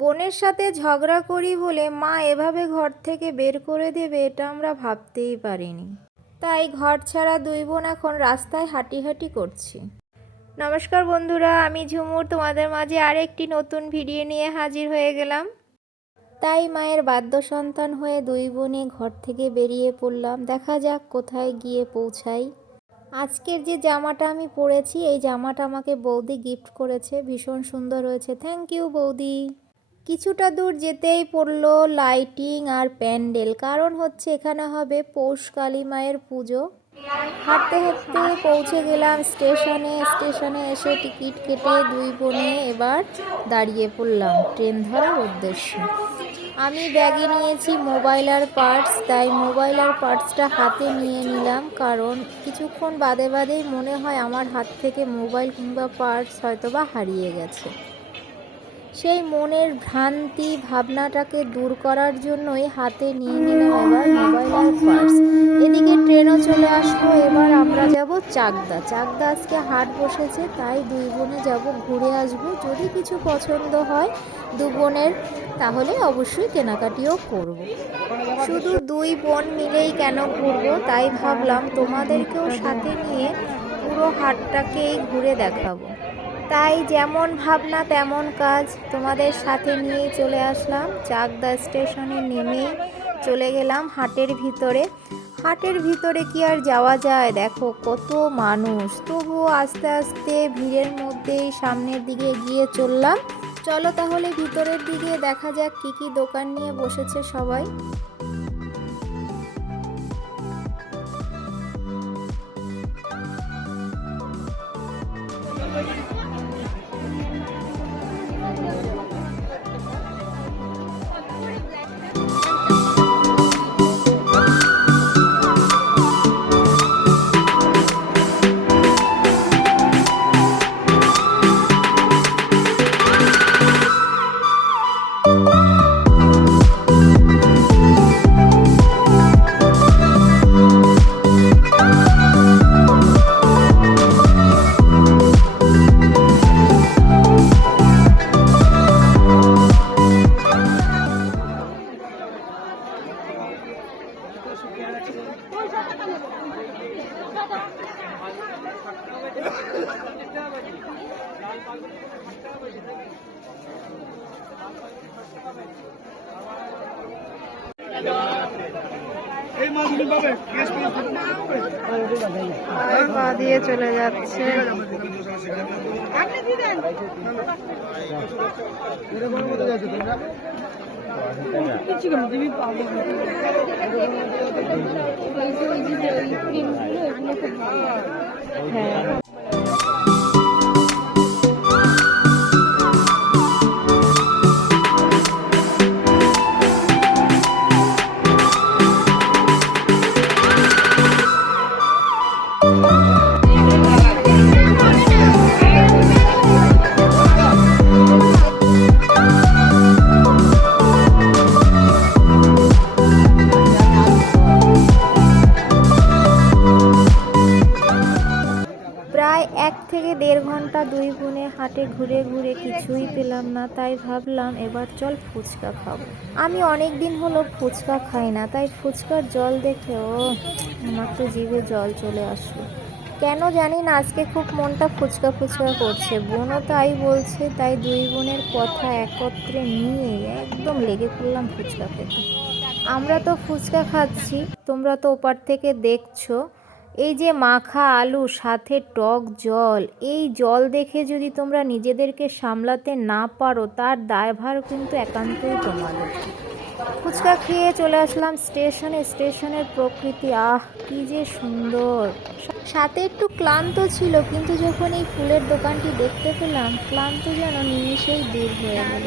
বোনের সাথে ঝগড়া করি বলে মা এভাবে ঘর থেকে বের করে দেবে এটা আমরা ভাবতেই পারিনি। তাই ঘর ছাড়া দুই বোন এখন রাস্তায় হাঁটি করছি। নমস্কার বন্ধুরা, আমি ঝুমুর তোমাদের মাঝে আরেকটি নতুন ভিডিও নিয়ে হাজির হয়ে গেলাম। তাই মায়ের বাধ্য সন্তান হয়ে দুই বোনে ঘর থেকে বেরিয়ে পড়লাম। দেখা যাক কোথায় গিয়ে পৌঁছাই। আজকের যে জামাটা আমি পরেছি এই জামাটা আমাকে বৌদি গিফট করেছে, ভীষণ সুন্দর হয়েছে। থ্যাংক ইউ বৌদি। কিছুটা দূর যেতেই পড়লো লাইটিং আর প্যান্ডেল, কারণ হচ্ছে এখানে হবে পৌষ কালী মায়ের পুজো। হাঁটতে হাঁটতে পৌঁছে গেলাম স্টেশনে এসে টিকিট কেটে দুই বোনে এবার দাঁড়িয়ে পড়লাম ট্রেন ধরার উদ্দেশ্যে। আমি ব্যাগে নিয়েছি মোবাইল আর পার্স, তাই মোবাইল আর পার্সটা হাতে নিয়ে নিলাম, কারণ কিছুক্ষণ বাদেই মনে হয় আমার হাত থেকে মোবাইল কিংবা পার্স হয়তোবা হারিয়ে গেছে। সেই মনের ভ্রান্তি ভাবনাটাকে দূর করার জন্যই হাতে নিয়ে নিলাম এবার মোবাইল আর পার্স। এদিকে ট্রেনও চলে আসলো। এবার আমরা যাব চাকদা। আজকে হাট বসেছে, তাই দুই বোনে যাব, ঘুরে আসবো। যদি কিছু পছন্দ হয় দু বোনের তাহলে অবশ্যই কেনাকাটিও করব। শুধু দুই বোন মিলেই কেন ঘুরবো, তাই ভাবলাম তোমাদেরকেও সাথে নিয়ে পুরো হাটটাকেই ঘুরে দেখাবো। তাই যেমন ভাবনা তেমন কাজ, তোমাদের সাথে নিয়েই চলে আসলাম। চাকদা স্টেশনে নেমেই চলে গেলাম হাটের ভিতরে। হাটের ভিতরে কি আর যাওয়া যায়, দেখো কত মানুষ, তবুও আস্তে আস্তে ভিড়ের মধ্যেই সামনের দিকে এগিয়ে চললাম। চলো তাহলে ভিতরের দিকে দেখা যাক কি কি দোকান নিয়ে বসেছে সবাই। পা দিয়ে চলে যাচ্ছে। হ্যাঁ, প্রায় 1 থেকে 1.5 ঘন্টা দুই বোনে হাটে ঘুরে ঘুরে কিছুই পেলাম না, তাই ভাবলাম এবার চল ফুচকা খাবো। আমি অনেক দিন হলো ফুচকা খাই না, তাই ফুচকার জল দেখে আমার তো জিভে জল চলে আসলো। কেন জানি না আজকে খুব মনটা ফুচকা করছে। বোনও তাই বলছে, তাই দুই বোনের কথা একত্রে নিয়ে একদম লেগে পড়লাম ফুচকা খেতে। আমরা তো ফুচকা খাচ্ছি, তোমরা তো ওপার থেকে দেখছো। এই যে মাখা আলু সাথে টক জল, এই জল দেখে যদি তোমরা নিজেদেরকে সামলাতে না পারো তার দায়ভার কিন্তু একান্তই তোমাদের। ফুচকা খেয়ে চলে আসলাম স্টেশনের প্রকৃতি কি যে সুন্দর। সাথে একটু ক্লান্ত ছিল, কিন্তু যখন এই ফুলের দোকানটি দেখতে পেলাম ক্লান্ত যেন নিমিষেই দূর হয়ে গেল।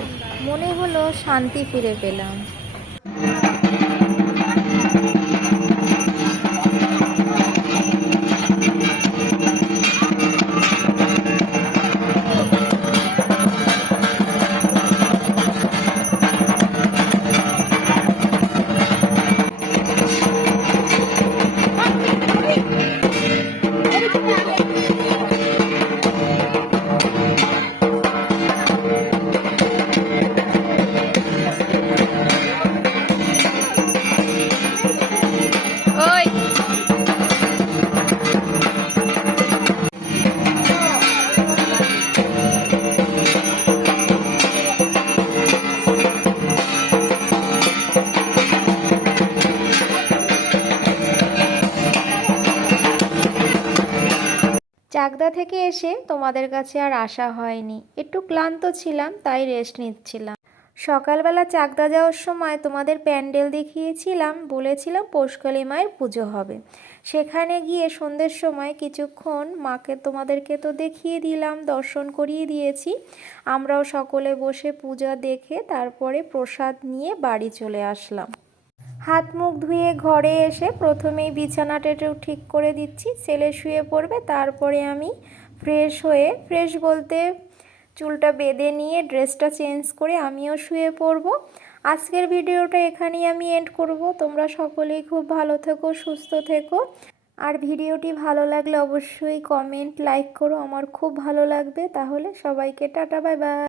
মনে হলো শান্তি ফিরে পেলাম। যাত্রা থেকে এসে তোমাদের কাছে আর আসা হয়নি, একটু ক্লান্ত ছিলাম তাই রেস্ট নিচ্ছিলাম। সকালবেলা চাকদা যাওয়ার সময় তোমাদের প্যান্ডেল দেখিয়েছিলাম, বলেছিলাম পৌষকালী মায়ের পুজো হবে। সেখানে গিয়ে সন্ধ্যের সময় কিছুক্ষণ মাকে তোমাদেরকে তো দেখিয়ে দিলাম, দর্শন করিয়ে দিয়েছি। আমরাও সকলে বসে পূজা দেখে তারপরে প্রসাদ নিয়ে বাড়ি চলে আসলাম। হাত মুখ ধুয়ে ঘরে এসে প্রথমেই বিছানাটাও ঠিক করে দিচ্ছি, ছেলে শুয়ে পড়বে, তারপরে আমি ফ্রেশ হয়ে, ফ্রেশ বলতে চুলটা বেঁধে নিয়ে ড্রেসটা চেঞ্জ করে আমিও শুয়ে পড়ব। আজকের ভিডিওটা এখানেই আমি এন্ড করব। তোমরা সকলেই খুব ভালো থেকো, সুস্থ থেকো। আর ভিডিওটি ভালো লাগলে অবশ্যই কমেন্ট লাইক করো, আমার খুব ভালো লাগবে। তাহলে সবাইকে টাটা, বাই বাই।